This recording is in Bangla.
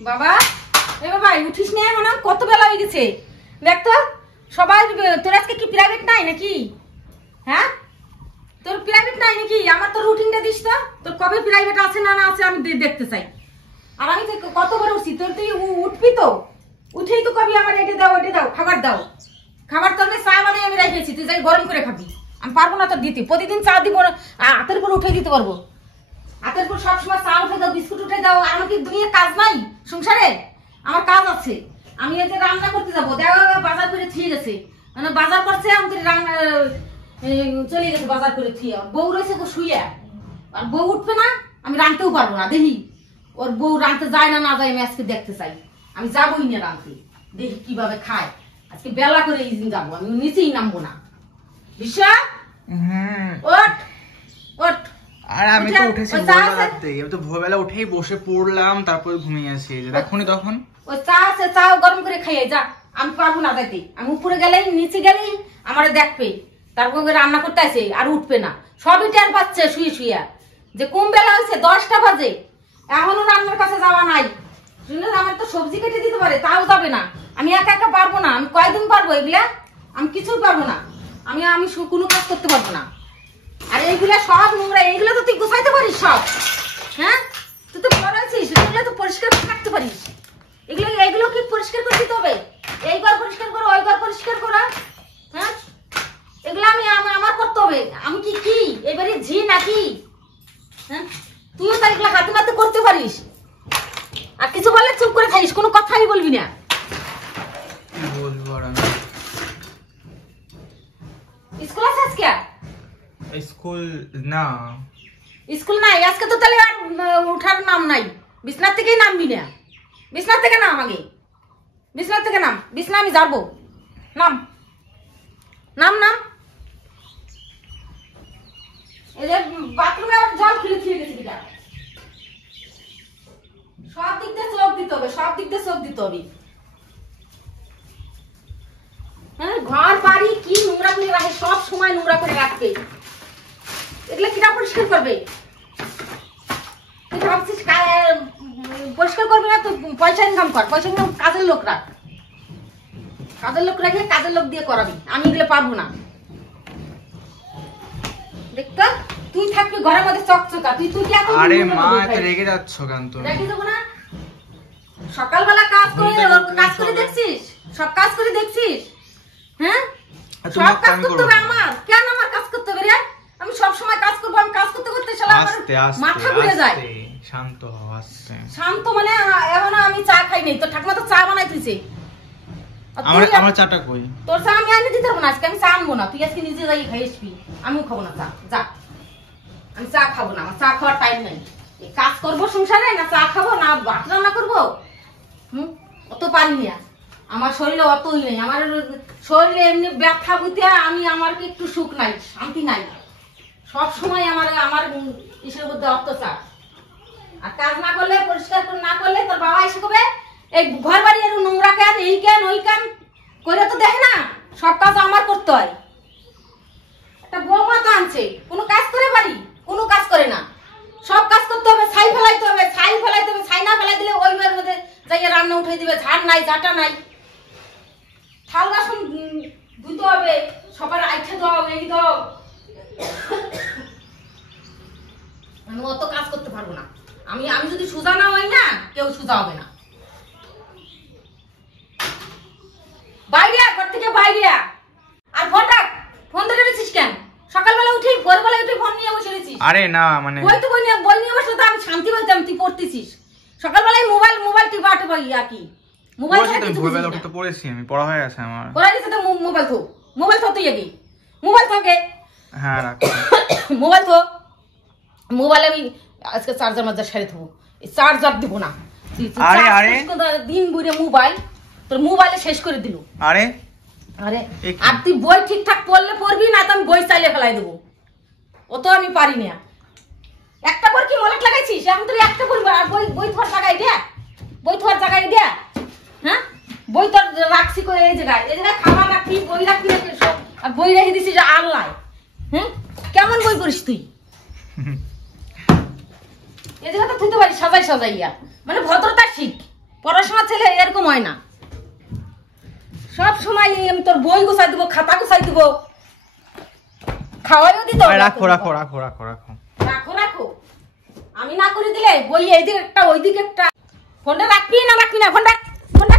বাবা এ বাবা উঠিস না এখন কত বেলা হয়ে গেছে দেখ তো সবাই তোর আজকে কি প্রাইভেট নাই নাকি হ্যাঁ তোর প্রাইভেট নাই নাকি আমার তো রুটিনটা দিস তো তোর কবে প্রাইভেট আছে না না আছে আমি দেখতে চাই আর আমি তো কত করে উঠছি তোর তুই উঠবি তো উঠেই তো কবি আমার এটা দাও খাবার দাও খাবার তো আমি চা বানিয়ে আমি রেখেছি তুই যাই গরম করে খাবি আমি পারবো না তোর দিতে প্রতিদিন চা দিব হাতের উপর উঠে দিতে পারবো হাতের উপর সবসময় চা উঠে দাও বিস্কুট উঠে দাও আর আমার কি দুনিয়ার কাজ নাই সংসারে আমার কাজ আছে আমি এই যে রান্না করতে যাবো দেখা বাজার করে ঠিক আছে মানে বাজার করছে আমাদের রান্না চলে গেছে বাজার করে ঠিক বউ রয়েছে তো শুয়ে আর বউ উঠবে না আমি রাঁধতেও পারবো না দেখি ওর বউ রাঁধতে যায় না না যায় আমি আজকে দেখতে চাই আমি যাবোই না রাঁধতে দেখি কিভাবে খায় আজকে বেলা করে এই দিন যাবো আমি নিচেই নামবো না বিশ্বাস ওঠ ওঠ আর আমি তো উঠেছি ভোরবেলাতে আমি তো ভোরবেলা উঠেই বসে পড়লাম তারপর ঘুমিয়ে আসি এখনই তখন ওই চা আছে চা গরম করে খাইয়ে যা আমি পারবো না যাইতে আমি উপরে গেলেই নিচে গেলেই আমারে দেখবে তারপর রান্না করতে আসে আর উঠবে না সবই টের পাচ্ছে শুয়ে শুয়ে যে কোন বেলা হয়েছে 10টা বাজে এখনো রান্নার কাছে যাওয়া নাই শুনে আমার তো সবজি কেটে দিতে পারে তাও যাবে না আমি একা একা পারবো না আমি কয়দিন পারবো এগুলা আমি কিছুই পারবো না আমি কোনো কাজ করতে পারবো না আর এইগুলা সব নোংরা এইগুলো তো তুই গুছাইতে পারিস সব হ্যাঁ তুই তো বড় আছিস এগুলো তো পরিষ্কার করে রাখতে পারিস এগুলো কি পরিষ্কার করে দিতে হবে এইবার পরিষ্কার করো ওইবার পরিষ্কার করা হ্যাঁ এগুলো আমার করতে হবে আমি কি এবারে ঝি নাকি হ্যাঁ তুইও তার এগুলো হাতে নাতে করতে পারিস আর কিছু বললে চুপ করে থাকিস কোনো কথাই বলবি না বলবো আর স্কুল আছে আজকে স্কুল না স্কুল নাই আজকে তো তাহলে আর উঠার নাম নাই বিছনার থেকেই নামবি না বিছনার থেকে নাম আগে বিছনার থেকে নাম বিছনা আমি যাবো নাম নাম নাম এই যে বাথরুমে আবার জল খুলে গেছে কিটা সব দিক দিয়ে চোখ দিতে হবে সব দিক দিয়ে চোখ দিতে হবে হ্যাঁ ঘর বাড়ি কি নোংরা করে রাখে সব সময় নোংরা করে রাখবে এগুলো কিটা পরিষ্কার করবে তুই ভাবছিস পরিষ্কার করবি না তো পয়সা ইনকাম কর পয়সা ইনকাম কাজের লোক রাখ কাজের লোক রেখে কাজের লোক দিয়ে করাবি আমি এগুলো পারবো না দেখতে তুই থাকবি ঘরের মধ্যে চকচকা তুই কি এখন আরে মা এত রেগে যাচ্ছ কেন তুমি রেগে দেবো না সকালবেলা কাজ করে দেখছিস সব কাজ করে দেখছিস হ্যাঁ সব কাজ করতে হবে আমার কেন আমার কাজ করতে হবে রে আমি সব সময় কাজ করব আমি কাজ করতে করতে শালা আমার মাথা ঘুরে যায় শান্ত হও আস্তে শান্ত মানে এখন আমি চা খাই নাই তো ঠাকুমা তো চা বানাই দিয়েছে আমার চাটা কই তোর চা আমি আনি দিতে পারবো না আজকে আমি চা আনবো না তুই আজকে নিজে যাই খাইসবি আমিও খাবো না চা যা আমি চা খাবো না আমার চা খাওয়ার টাইম নাই কাজ করবো সংসারে না চা খাবো না ভাত রান্না করবো অত পারি না আমার শরীরে অতই নেই আমার শরীরে এমনি ব্যথা বুঝতে আমি আমার কি একটু সুখ নাই শান্তি নাই সব সময় আমার ইসের মধ্যে অত্যাচার আর কাজ না করলে পরিষ্কার না করলে তোর বাবা এসে কবে এই ঘর বাড়ি এর নোংরা কেন এই কেন ওই কেন করে তো দেখ না সব কাজ আমার করতে হয় একটা বৌমা তো আনছে কোনো কাজ করে বাড়ি কোনো কাজ করে না সব কাজ করতে হবে ছাই ফেলাইতে হবে ছাই না ফেলাই দিলে ওই মেয়ের মধ্যে যাইয়ে রান্না উঠে দিবে ঝাড় নাই ঝাঁটা নাই থাল বাসন ধুতে হবে সবার আইঠে দাও এই দাও আমি অত কাজ করতে পারবো না আমি যদি সোজা না হই না কেউ সোজা হবে না বাইরে ঘর থেকে বাইরে আর ফোন ধরে রেছিস কেন সকালবেলা উঠে ভোরবেলা উঠে ফোন নিয়ে বসে রেছিস আরে না মানে বই নিয়ে বসলে তো আমি শান্তি পাইতাম তুই পড়তেছিস সকালবেলায় মোবাইল টিপাটে পাই কি মোবাইল তুমি ভোরবেলা উঠে তো পড়েছি আমি পড়া হয়ে গেছে আমার পড়া গেছে তো মোবাইল থো তুই আগে মোবাইল থাকে হ্যাঁ রাখ মোবাইল আমি আজকে চার্জার সারে থবো চার্জার দিব না আরে দিন বুড়ে মোবাইল তোর মোবাইলে শেষ করে দিল আরে আর তুই বই ঠিকঠাক পড়লে পড়বি না তো আমি বই চাইলে ফেলাই দেবো ও তো আমি পারি না একটা পর কি মলেট লাগাইছিস এখন তুই একটা পড়বি আর বই থোয়ার জায়গায় দেয়া হ্যাঁ বই তোর রাখছি করে এই জায়গায় খাবার রাখি বই রাখি সব আর বই রেখে দিছিস আল্লাহ হ্যাঁ কেমন বই করিস তুই এই জায়গাটা তুই তো পারিস সাজাইয়া মানে ভদ্রতা শিখ পড়াশোনা ছেলে এরকম হয় না, সব সময় আমি তোর বই গুছাই দিব, খাতা গুছাই দিব, খাওয়াইও দিত। রাখো রাখো রাখো রাখো রাখো রাখো রাখো, আমি না করে দিলে বই এইদিকে একটা ওইদিকে একটা। ফোনটা রাখবি না রাখবি না? ফোনটা ফোনটা